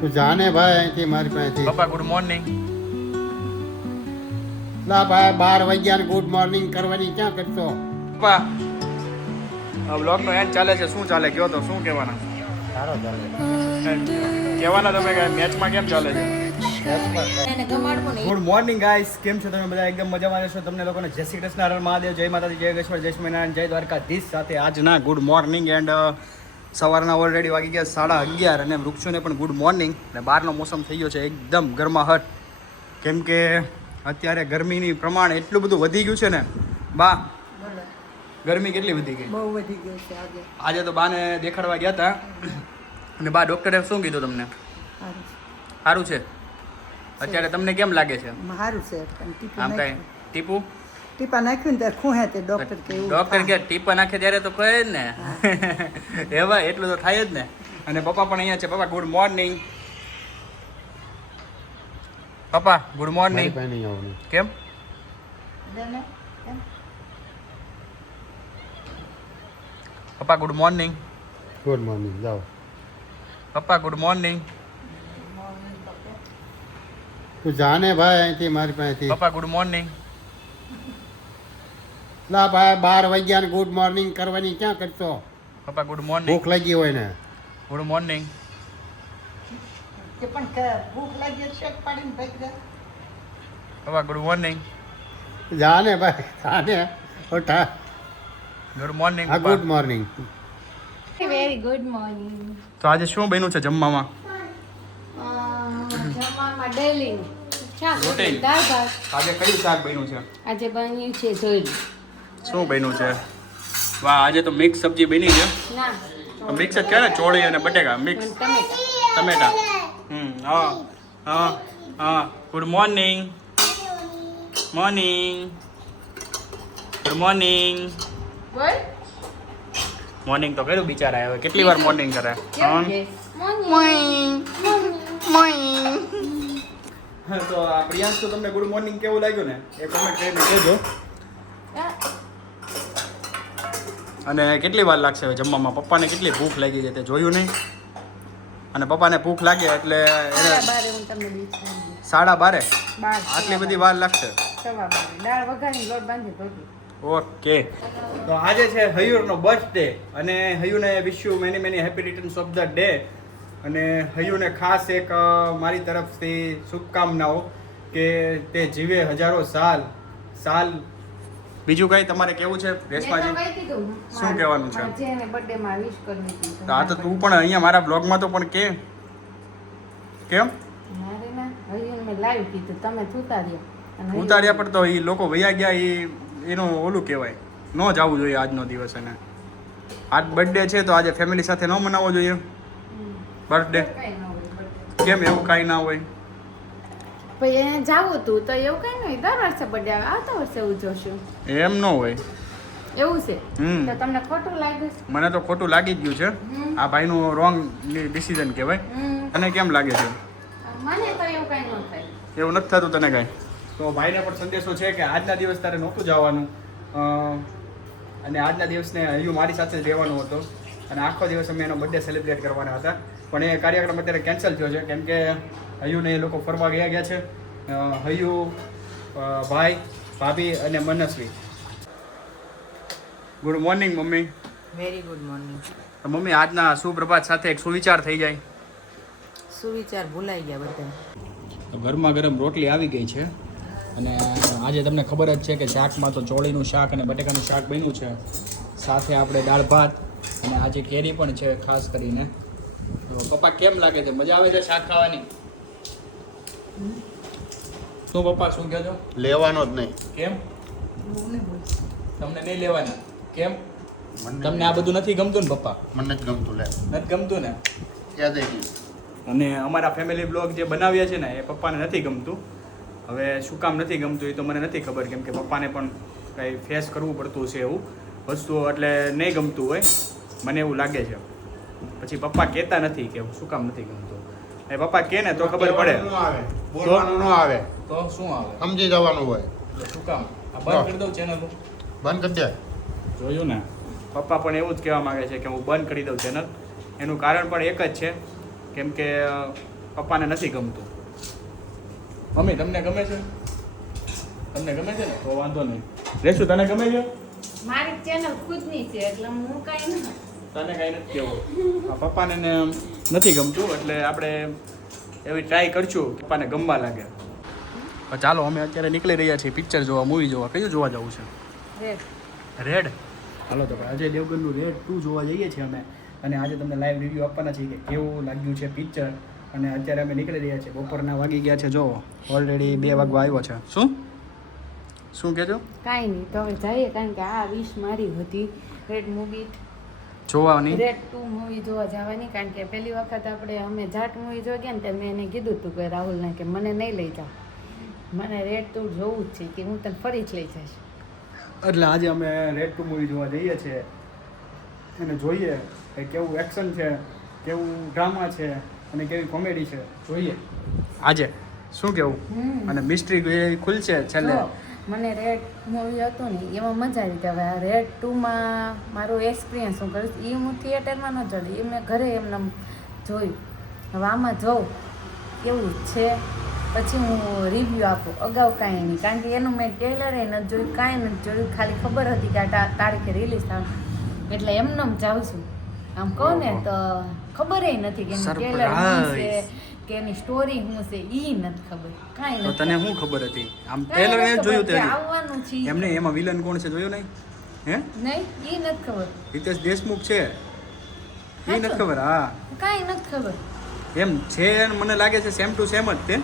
તું જાને ભાઈ અહીંથી મારી પાસેથી. પપ્પા ગુડ મોર્નિંગ લા ભાઈ બાર વાગ્યા ગુડ મોર્નિંગ કરવાની ક્યાં કરશો? પપ્પા આ બ્લોગનો એન્ડ ચાલે છે. શું ચાલે? કયો તો શું કહેવાના? સારો ચાલે કહેવાના તમે કે મેચમાં કેમ ચાલે છે? એને ગમાડવું નહીં ગુડ મોર્નિંગ ગાઈસ કેમ છો તમે બધા? એકદમ મજામાં છો તમને લોકોને જય શ્રી કૃષ્ણ હર મહાદેવ જય માતાજી જય ગેશ્વર જય સ્વામિનારાયણ જય દ્વારકાધીશ સાથે આજના ગુડ મોર્નિંગ એન્ડ સવારના ઓલરેડી વાગી ગયા સાડા અગિયાર અને વૃક્ષોને પણ ગુડ મોર્નિંગ અને બહારનો મોસમ થઈ ગયો છે એકદમ ગરમાહટ. કેમ કે અત્યારે ગરમીની પ્રમાણ એટલું બધું વધી ગયું છે ને બા ગરમી કેટલી વધી ગઈ? બહુ વધી ગઈ છે આજે. આજે તો બાને દેખાડવા ગયા હતા અને બા ડૉક્ટરે શું કીધું તમને? સારું છે. અત્યારે તમને કેમ લાગે છે? સારું છે આમ કાંઈ? ટીપું? ટીપા નાખ્યું ને ત્યારે ખૂહે તે ડોક્ટર કે ડોક્ટર કે. ટીપા નાખે ત્યારે તો કહે જ ને. એવા એટલું તો થાય જ ને. અને પપ્પા પણ અહીંયા છે. પપ્પા ગુડ મોર્નિંગ પપ્પા ગુડ મોર્નિંગ કેમ. પપ્પા ગુડ મોર્નિંગ ગુડ મોર્નિંગ જાઓ. પપ્પા ગુડ મોર્નિંગ તું જાને ભાઈ અહીંથી મારી પાસેથી. પપ્પા ગુડ મોર્નિંગ લા ભાઈ બાર વાગ્યા ગુડ મોર્નિંગ કરવાની ક્યાં કરશો? પપ્પા ગુડ મોર્નિંગ ભૂખ લાગી હોય ને. ગુડ મોર્નિંગ પણ કે ભૂખ લાગી શેક પાડીને ભાગી જા. પપ્પા ગુડ મોર્નિંગ જાને ભાઈ જાને. ઉઠા. ગુડ મોર્નિંગ હા good morning very good morning તો આજે શું બન્યું છે જમવામાં? જમવામાં ડેલી. શાક દાળ ભાત. આજે કયું શાક બન્યું છે? આજે બન્યું છે જોઈ શું બન્યું છે? વાહ આજે તો મિક્સ સબ્જી બની છે. મિક્સ જ ને ચોળી અને બટેકા મિક્સ ટમેટા. ટમેટા. હમ હા હા હા. Good morning morning good morning morning તો કર્યું બિચારા હવે. કેટલી વાર મોર્નિંગ કરે? તો પ્રિયાંશ તો તમને ગુડ મોર્નિંગ કેવું લાગ્યું ને? એ તમે કરીને કહેજો. અને કેટલી વાર લાગશે હવે જમવામાં? પપ્પાને કેટલી ભૂખ લાગી છે તે જોયું નહીં? અને પપ્પાને ભૂખ લાગે એટલે સાડા બારે આટલી બધી વાર લાગશે? ઓકે. તો આજે છે હયુરનો બર્થડે અને હયુને wish you many many happy returns of the day અને હયુને ખાસ એક મારી તરફથી શુભકામનાઓ કે તે જીવે હજારો સાલ સાલ બીજું કઈ તમારે કેવું છે? રેશમાજી? શું કહેવાનું છે? જે એને બર્થડે માં વિશ કરવી હતી. તો તું પણ અહીંયા મારા બ્લોગમાં તો પણ કે. કેમ? મારે ના હજી મેં લાઈવ કીધું. તમે થૂતા રહ્યો. અને હજી- ઉતાર્યા પણ તો એ લોકો વયા ગયા એ એનું ઓલું કહેવાય. ન જવું જોઈએ આજનો દિવસ એને. આજ બર્થડે છે તો આજે ફેમિલી સાથે ન મનાવવો જોઈએ. બર્થડે. કેમ એવું કાંઈ ના હોય? પછી એને જાવું તું તો એવું કઈ નહીં દર વર્ષે બર્થડે આવે આવતા વર્ષે ઉજવશું એમ ન હોય. એવું છે? તો તમને ખોટું લાગ્યું મને તો ખોટું લાગી ગયું છે. આ ભાઈનું રોંગ ડિસિઝન કહેવાય. તને કેમ લાગે છે? મને તો એવું કઈ ન થાય. એવું નથી થતું તને કાંઈ? તો ભાઈને પણ સંદેશો છે કે આજના દિવસ તારે નહોતું જવાનું. અને આજના દિવસને હજુ મારી સાથે રહેવાનો હતો. અને આખો દિવસ અમે એનો બર્થડે સેલિબ્રેટ કરવાના હતા. પણ એ કાર્યક્રમ અત્યારે કેન્સલ થયો છે. કેમ કે હયુને એ લોકો ફરવા ગયા ગયા છે. હૈયુ ભાઈ ભાભી અને Manasvi. Good morning mummy. Very good morning mummy આજના સુપ્રભાત સાથે એક સુવિચાર થઈ જાય. સુવિચાર ભૂલાઈ ગયા બધા. તો ગરમા ગરમ રોટલી આવી ગઈ છે. અને આજે તમને ખબર જ છે કે શાકમાં તો ચોળીનું શાક અને બટેકાનું શાક બન્યું છે. સાથે આપણે દાળ ભાત અને આજે કેરી પણ છે ખાસ કરીને. તો પપ્પા કેમ લાગે છે? મજા આવે છે શાક ખાવાની? શું પપ્પા શું કહેજો? લેવાનો જ નહીં. કેમ? તમને નહીં લેવાના. કેમ? તમને આ બધું નથી ગમતું ને પપ્પા? મને જ ગમતું લે. નથી ગમતું ને? યાદ આવી ગયું અને અમારા ફેમિલી બ્લોગ જે બનાવ્યા છે ને એ પપ્પાને નથી ગમતું. હવે શું કામ નથી ગમતું એ તો મને નથી ખબર કેમ કે પપ્પાને પણ કંઈ ફેસ કરવું પડતું છે એવું. વસ્તુઓ એટલે નહીં ગમતું હોય. મને એવું લાગે છે. પછી પપ્પા કહેતા નથી કે શું કામ નથી ગમતું. એ પપ્પા કહે ને તો ખબર પડે. બોલવાનું ન આવે. તો શું આવે? સમજી જવાનું હોય. શું કામ? આ બંધ કરી દઉં ચેનલ બંધ કરી દે. જોયું ને? પપ્પા પણ એવું જ કહેવા માંગે છે કે હું બંધ કરી દઉં ચેનલ એનું કારણ પણ એક જ છે કેમ કે પપ્પાને નથી ગમતું. મમ્મી તમને ગમે છે? તમને ગમે છે ને? તો વાંધો નહીં. રેશુ તને ગમે છે? મારી ચેનલ ખુદની છે એટલે હું કઈ ના તને કાંઈ નથી કેવું. પપ્પાને ને નથી ગમતું એટલે આપણે એવી ટ્રાય કરશું પપ્પાને ગમવા લાગે. ચાલો અમે અત્યારે નીકળી રહ્યા છીએ પિક્ચર જોવા મૂવી જોવા. કયું જોવા જવું છે? રેડ રેડ હાલો તો અજય દેવગનનું રેડ ટુ જોવા જઈએ છીએ અમે. અને આજે તમને લાઈવ રિવ્યૂ આપવાના છીએ કે કેવું લાગ્યું છે પિક્ચર અને અત્યારે અમે નીકળી રહ્યા છીએ. બપોરના વાગી ગયા છે જો ઓલરેડી બે વાગવા આવ્યો છે. શું? શું કહેજો? કાંઈ નહીં તો હવે જઈએ કારણ કે આ વિશ મારી હતી. રેડ મૂવી જોવાની? રેડ ટુ મૂવી જોવા જવાની કારણ કે પહેલી વખત આપણે અમે જાટ મૂવી જોઈ ગયા ને તે મેં એને કીધું હતું કે રાહુલને કે મને નહીં લઈ જાઓ. મને રેડ ટુ જોવું જ છે કે હું તને ફરી જ લઈ જઈશ. એટલે આજે અમે રેડ ટુ મૂવી જોવા જઈએ છીએ અને જોઈએ કે કેવું એક્શન છે કેવું ડ્રામા છે અને કેવી કોમેડી છે. જોઈએ. આજે શું કેવું? હમ. અને મિસ્ટ્રી ખુલશે છેલ્લે. મને રેડ મૂવી હતું ને એમાં મજા આવી કે હવે આ રેડ ટુમાં મારો એક્સપિરિયન્સ હું કરીશ. એ હું થિયેટરમાં ન જોઈ એ મેં ઘરે એમને જોયું. હવે આમાં જોઉં કેવું છે? પછી હું રિવ્યૂ આપું. અગાઉ કાંઈ નહીં કારણ કે એનું મેં ટેલરે નથી જોયું કાંઈ નથી જોયું. ખાલી ખબર હતી કે આ તારીખે રિલીઝ થાય એટલે એમને જાઉં છું. આમ કહું ને તો ખબર નથી કે એનું ટેલર છે. કે એની સ્ટોરી શું છે એ નથી ખબર કાંઈ તો નથી તને. શું ખબર હતી? આમ ટ્રેલર મેં જોયું તે આવવાનું છે એમને એમાં વિલન કોણ છે જોયું નહીં? હે? નહીં ઈ નથી ખબર. હિતેશ દેશમુખ છે. એ નથી ખબર હા. કાંઈ નથી ખબર. એમ છે મને લાગે છે સેમ ટુ સેમ જ તે.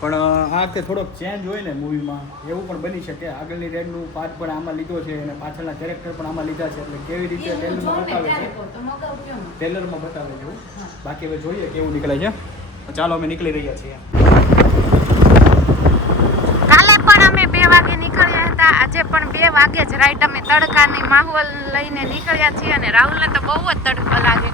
પણ આ વખતે થોડોક ચેન્જ હોય ને મૂવીમાં એવું પણ બની શકે. આગળની રેડનું પાર્ટ પણ આમાં લીધો છે અને પાછળના કેરેક્ટર પણ આમાં લીધા છે. એટલે કેવી રીતે ટેલરમાં બતાવે છે. ટેલરમાં બતાવે છે બાકી હવે જોઈએ કેવું નીકળે છે. તો ચાલો અમે નીકળી રહ્યા છીએ. કાલે પણ અમે બે વાગે નીકળ્યા હતા. આજે પણ બે વાગે જ રાઈટ અમે તડકાની માહોલ લઈને નીકળ્યા છીએ અને રાહુલને તો બહુ જ તડકો લાગે.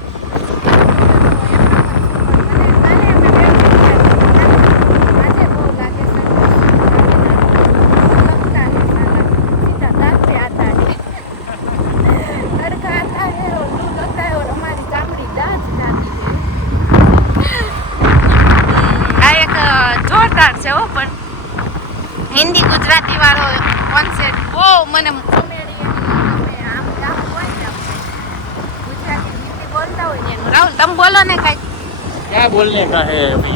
હિન્દી ગુજરાતી વાળો કોન્સેપ્ટ બહુ મને કોમેડી આમ આમ હોય ને આપણે ગુજરાતી હિન્દી બોલતા હોય ને એનું રાહુલ તમે બોલો ને કાંઈક क्या बोलने का है अभी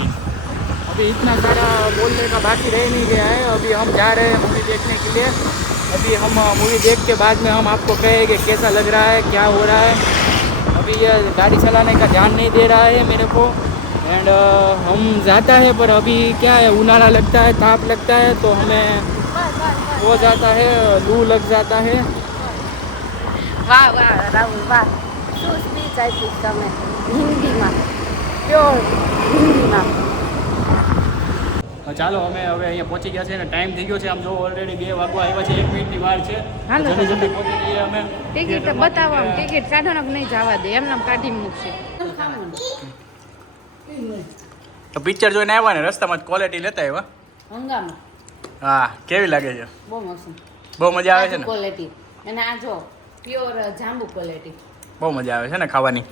अभी इतना सारा बोलने का बाकी रह नहीं गया है अभी हम जा रहे हैं मूवी देखने के लिए अभी हम मूवी देख के बाद में हम आपको कहेंगे कैसा लग रहा है क्या हो रहा है अभी ये गाड़ी चलाने का ध्यान नहीं दे रहा है मेरे को एंड हम जाता है पर अभी क्या है उनाला लगता है ताप लगता है तो हमें हो जाता है लू लग जाता है વાહ વાહ રાહુલ વાહ શું સ્પીચ આપી તમે હિન્દીમાં પ્યોર હિન્દીમાં ચાલો અમે હવે અહીંયા પહોંચી ગયા છે અને ટાઈમ થઈ ગયો છે આમ જો ઓલરેડી બે વાગવા આવ્યા છે એક મિનિટની વાર છે હાલો. જલ્દી જલ્દી પહોંચી જઈએ અમે ટિકિટ થિયેટરમાં બતાવો આમ કે- ટિકિટ કાઢો ને નહીં જવા દે એમને કાઢી મૂકશે તો પિક્ચર જોઈને આવ્યા ને રસ્તામાં ક્વોલિટી લેતા આવ્યા. હંગામા. હા કેવી લાગે છે? બહુ મસ્ત. બહુ મજા આવે છે ને? ક્વોલિટી અને આ જો પ્યોર જાંબુ ક્વોલિટી બહુ મજા આવે છે ને ખાવાની?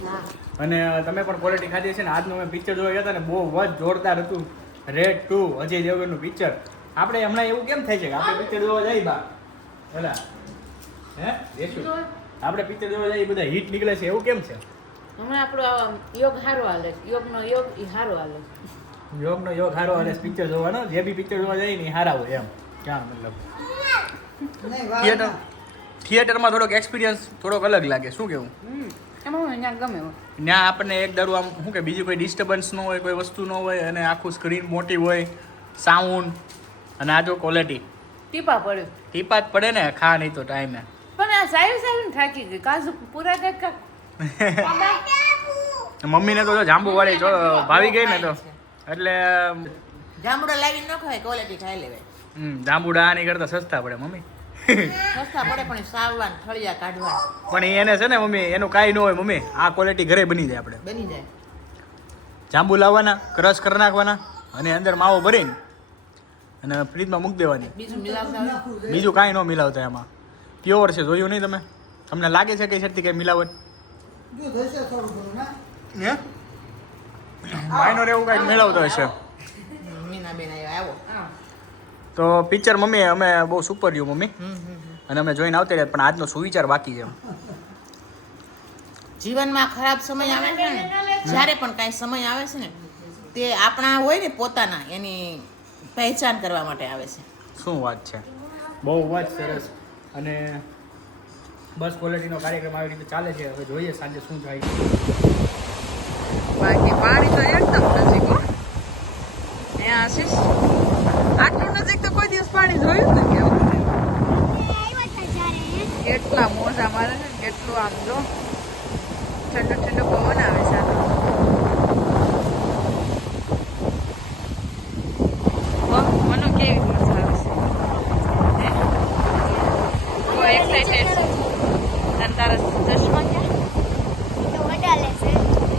અને તમે પણ ક્વોલિટી ખાધી છે ને? આજનું મેં પિક્ચર જોયા ગયા હતા ને બહુ જ જોરદાર હતું. રેડ ટુ અજય દેવગનનું પિક્ચર આપણે હમણાં એવું કેમ થાય છે કે આપણે પિક્ચર જોવા જઈએ બા? પેલા હે? દેશું. આપણે પિક્ચર જોવા જઈએ બધા હિટ નીકળે છે એવું કેમ છે? હમણાં આપણો યોગ હારો હાલે યોગનો યોગ હારો હાલે યોગનો યોગ હારો હાલે પિક્ચર જોવાનો. જે બી પિક્ચર જોવા જાય ને હારા હોય એમ. ક્યાં મતલબ? થિયેટર થિયેટરમાં થોડોક એક્સપિરિયન્સ થોડોક અલગ લાગે. શું કેવું? ત્યાં ગમે હો. ત્યાં આપણને એક દારૂ આમ શું કે બીજું કોઈ ડિસ્ટર્બન્સ ન હોય કોઈ વસ્તુ ન હોય અને આખું સ્ક્રીન મોટી હોય સાઉન્ડ અને આ જો ક્વોલિટી ટીપા પડ્યું. ટીપા જ પડે ને ખા નહીં તો ટાઈમે પણ આ સાહેબ સાહેબ થાકી ગઈ. કાજુ પૂરા કઈ કા મમ્મીને તો જો જાંબુ વાળી જો ભાવી ગઈ ને તો. એટલે જાંબુડા લાવી ન ખાય ક્વોલિટી ખાઈ લેવાય હમ, જાંબુડા આની કરતા સસ્તા પડે મમ્મી. સસ્તા પડે પણ સાવવાન ફળિયા કાઢવા. પણ એને છે ને મમ્મી એનું કાંઈ ન હોય મમ્મી. આ ક્વોલિટી ઘરે બની જાય આપણે. બની જાય. જાંબુ લાવવાના ક્રશ કરી નાખવાના અને અંદર માવો ભરીને અને ફ્રીજમાં મૂકી દેવાની. બીજું કાંઈ ન મિલાવતા એમાં. પ્યોર છે જોયું નહીં તમે? તમને લાગે છે કઈ શરતી કઈ મિલાવટ? હે? ભાઈનો રહેવું કાંઈક મેળવતો હશે. તો પિક્ચર મમ્મી અમે બહુ સુપર રહ્યું મમ્મી. હમ, હમ, હમ. અને અમે જોઈને આવતી રહ્યા પણ આજનો સુવિચાર બાકી છે. જીવનમાં ખરાબ સમય આવે છે ને જ્યારે પણ કાંઈ સમય આવે છે ને તે આપણા હોય ને પોતાના એની પહેચાન કરવા માટે આવે છે. શું વાત છે? બહુ વાત સરસ. અને બસ ક્વોલિટીનો કાર્યક્રમ આવી રીતે ચાલે છે. હવે જોઈએ સાંજે શું થાય બાકી પાણી તો એકદમ નજીક હો. આશીષ. આટલું નજીક તો કોઈ દિવસ પાણી જોયું જ નથી કેટલા મોજા મારે છે ને કેટલું આમ જો. ઠંડો ઠંડો પવન આવે છે આનો. વાહ, મને કેવી મજા આવે છે હે? બહુ excited છે. અને તારા ચશ્મા ક્યાં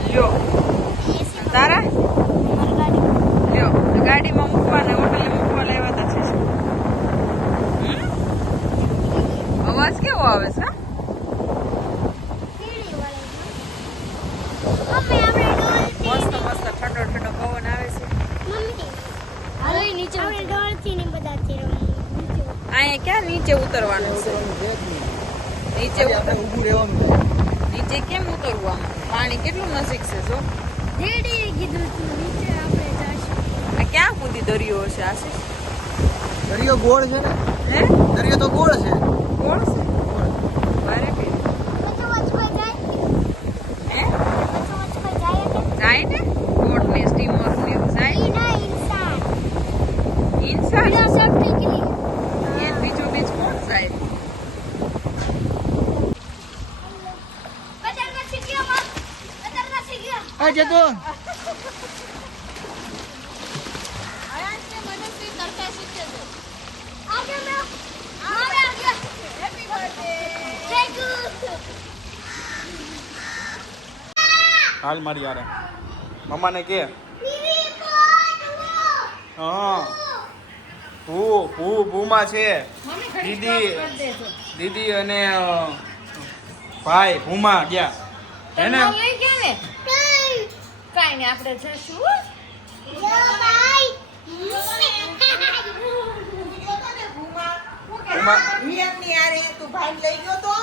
લ્યો તારા લ્યો ગાડીમાં મૂકવા ને હોટલે મૂકવા લેવા તા છે હમ? અવાજ કેવો આવે છે? મસ્ત મસ્ત ઠંડો ઠંડો પવન આવે છે. અહીંયા ક્યાં નીચે ઉતરવાનું છે? નીચે નીચે કેમ ઉતરવું આમ? પાણી કેટલું નજીક છે જો? આ ક્યાં સુધી દરિયો હશે આશીષ? દરિયો ગોળ છે ને? દરિયો તો ગોળ છે કોણ છે મારે કે હે જાય ને બોટ ને સ્ટીમર ને એવું જાય ઇન્સાન એ બીજો બીજ કોણ જાય હા જતો હાલ મારી યાર મમ્માને કે. હા. ભૂ ભૂ ભૂમાં છે. દીદી દીદી અને ભાઈ ભૂમાં ગયા. હે ને લઈ ને? કાંઈ નહીં આપણે જશું. ભૂમાં. તું ભાઈ લઈ ગયો તો?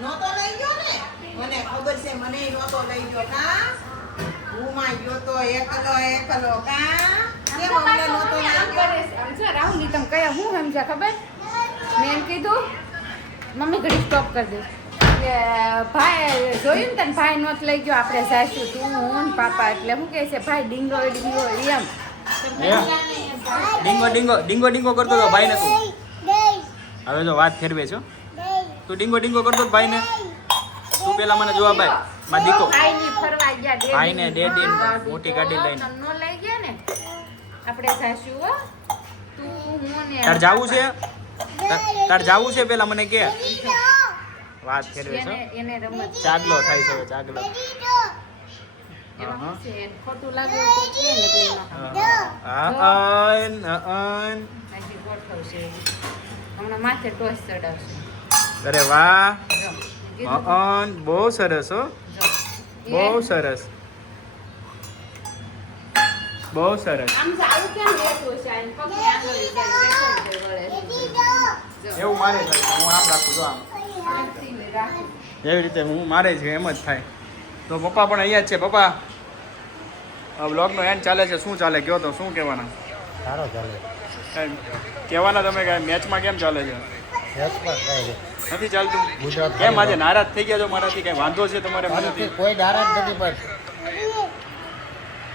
નહોતો લઈ ગયો ને? મને ખબર છે મને નહોતો લઈ ગયો કા? ભૂમાં ગયો તો એકલો એકલો કા? કેમ અમને નહોતો લઈ ગયો? રાહુલ તમે કયા હું સમજ્યા ખબર? મેં એમ કીધું મમ્મી ઘડી સ્ટોપ કરી દે. ભાઈ જોયું ને તને ભાઈ નોત લઈ ગયો આપણે જાશું તું હું પાપા. એટલે શું કહે છે ભાઈ ડીંગો ડીંગો એમ. ડીંગો ડીંગો ડીંગો ડીંગો કરતો હતો ભાઈને તું હવે જો વાત ફેરવે છો તું ડીંગો ડીંગો કરતો ભાઈ ભાઈને? તું પેલા મને જવાબ આપમાં દીકો ભાઈની ફરવા ગયા ડેડી ભાઈને ડેડી મોટી ગાડી લઈને. તને લઈ ગયા ને. આપણે જાશું હો. તું હું ને તાર જાવું છે? તાર- જાવું છે પેલા મને કે? વાત ફેરવે છે એને રમત ચાગલો થાય છે ચાગલો. ખોટું લાગે ને હમણાં માથે ટોસ ચડાવશે. અરે વાહ. અન બહુ સરસ હો. બહુ સરસ. બહુ સરસ. છે છે. જો. એવું મારે હું આમ રાખું જો આમ. એવી રીતે હું મારે છે એમ જ થાય. તો પપ્પા પણ અહીંયા જ છે પપ્પા. આ બ્લોગનો એન્ડ ચાલે છે શું ચાલે? કયો તો શું કહેવાના? સારો ચાલે. કહેવાના તમે મેચમાં કેમ ચાલે છે? કાંઈ નથી ચાલતું. ગુજરાત કેમ આજે નારાજ થઈ ગયા છો? મારાથી કઈ વાંધો છે તમારે મારાથી કોઈ નારાજ નથી પણ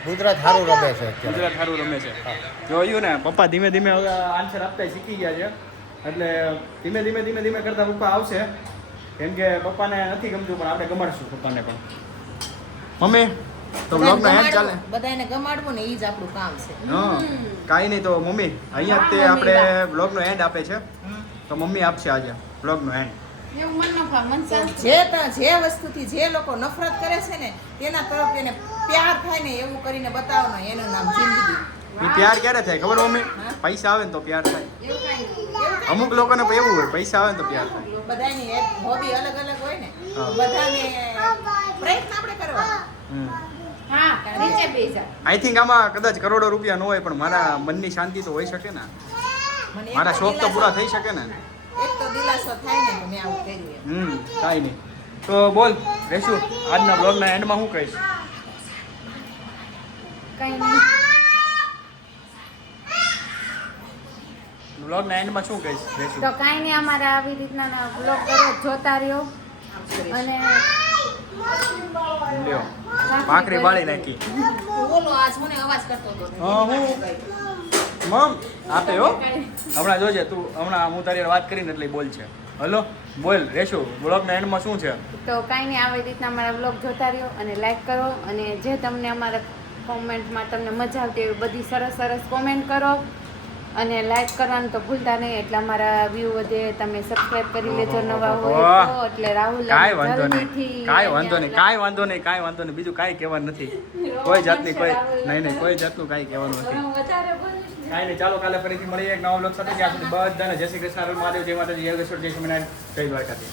ગુજરાત સારું રમે છે ગુજરાત સારું રમે છે. જોયું ને પપ્પા ધીમે ધીમે હવે આન્સર આપતા શીખી ગયા છે. એટલે ધીમે ધીમે ધીમે ધીમે કરતા પપ્પા આવશે. કેમ કે પપ્પાને નથી ગમતું પણ આપણે ગમાડશું પપ્પાને પણ. મમ્મી તો બ્લોગનો એમ ચાલે? બધાને ગમાડવું ને એ જ આપણું કામ છે. હા કાંઈ નહીં તો મમ્મી અહીંયા જ તે આપણે બ્લોગનો એન્ડ આપે છે. તો મમ્મી આપશે આજે. બ્લોગનો એન્ડ જે જે વસ્તુથી જે લોકો નફરત કરે છે ને તેના તરફ એને પ્યાર થાય ને એવું કરીને બતાવવાનો એનું નામ જિંદગી. પ્યાર ક્યારે થાય? ખબર મમ્મી? પૈસા આવે ને તો પ્યાર થાય. એવું કાંઈ નહીં. અમુક લોકોને પણ એવું હોય પૈસા આવે ને તો પ્યાર થાય. બધાની એક હોબી અલગ અલગ હોય ને હા. બધાને પ્રયત્ન આપણે કરવા. આઈ થિંક આમાં કદાચ કરોડો રૂપિયા ન હોય પણ મારા મનની શાંતિ તો હોઈ શકે ને. મારા શોખ તો પૂરા થઈ શકે ને. એક તો દિલાસો થાય ને તો મેં આવું કર્યું એમ. હમ કાંઈ નહીં. તો બોલ રેશું આજના બ્લોગના એન્ડમાં હું કહીશ? કઈ નહીં. બ્લોગના એન્ડમાં શું કહીશ રેશું? તો કાંઈ નહીં અમારે આવી રીતના બ્લોગ દરરોજ જોતા રહ્યો. અને લ્યો ભાખરી બાળી નાખી. બોલો આજ મને અવાજ કરતો હતો. હા, હું- મમ, આપે હો. હમણાં જોજે, તું હમણાં હું તારી વાત કરીને એટલે બોલ છે. હલો, બોલ, રેશું બ્લોગના એન્ડમાં શું છે? તો કાંઈ નહીં, આવી રીતના અમારા બ્લોગ જોતા રહ્યો અને લાઈક કરો અને જે તમને અમારા કોમેન્ટમાં તમને મજા આવતી એવી બધી સરસ સરસ કોમેન્ટ કરો. અને લાઈક કરવાનું તો ભૂલતા નહીં એટલે અમારા વ્યૂ વધે. તમે સબસ્ક્રાઇબ કરી લેજો નવા હોય તો. એટલે રાહુલ કાઈ વાંધો નહીં કાઈ વાંધો નહીં કાંઈ વાંધો નહીં કાઈ વાંધો નહીં. બીજું કાઈ કહેવાનું નથી. કોઈ જાતની કોઈ નહીં નહીં કોઈ જાતનું કાઈ કહેવાનું નથી. કાઈ નહીં ચાલો કાલે ફરીથી મળીએ એક નવા બ્લોગ સાથે. ત્યાં સુધી બધાને જય શ્રી કૃષ્ણ મહાદેવ જય માતાજી જય ગેશ્વર જય સ્વામિનારાયણ. જય દ્વારકાથી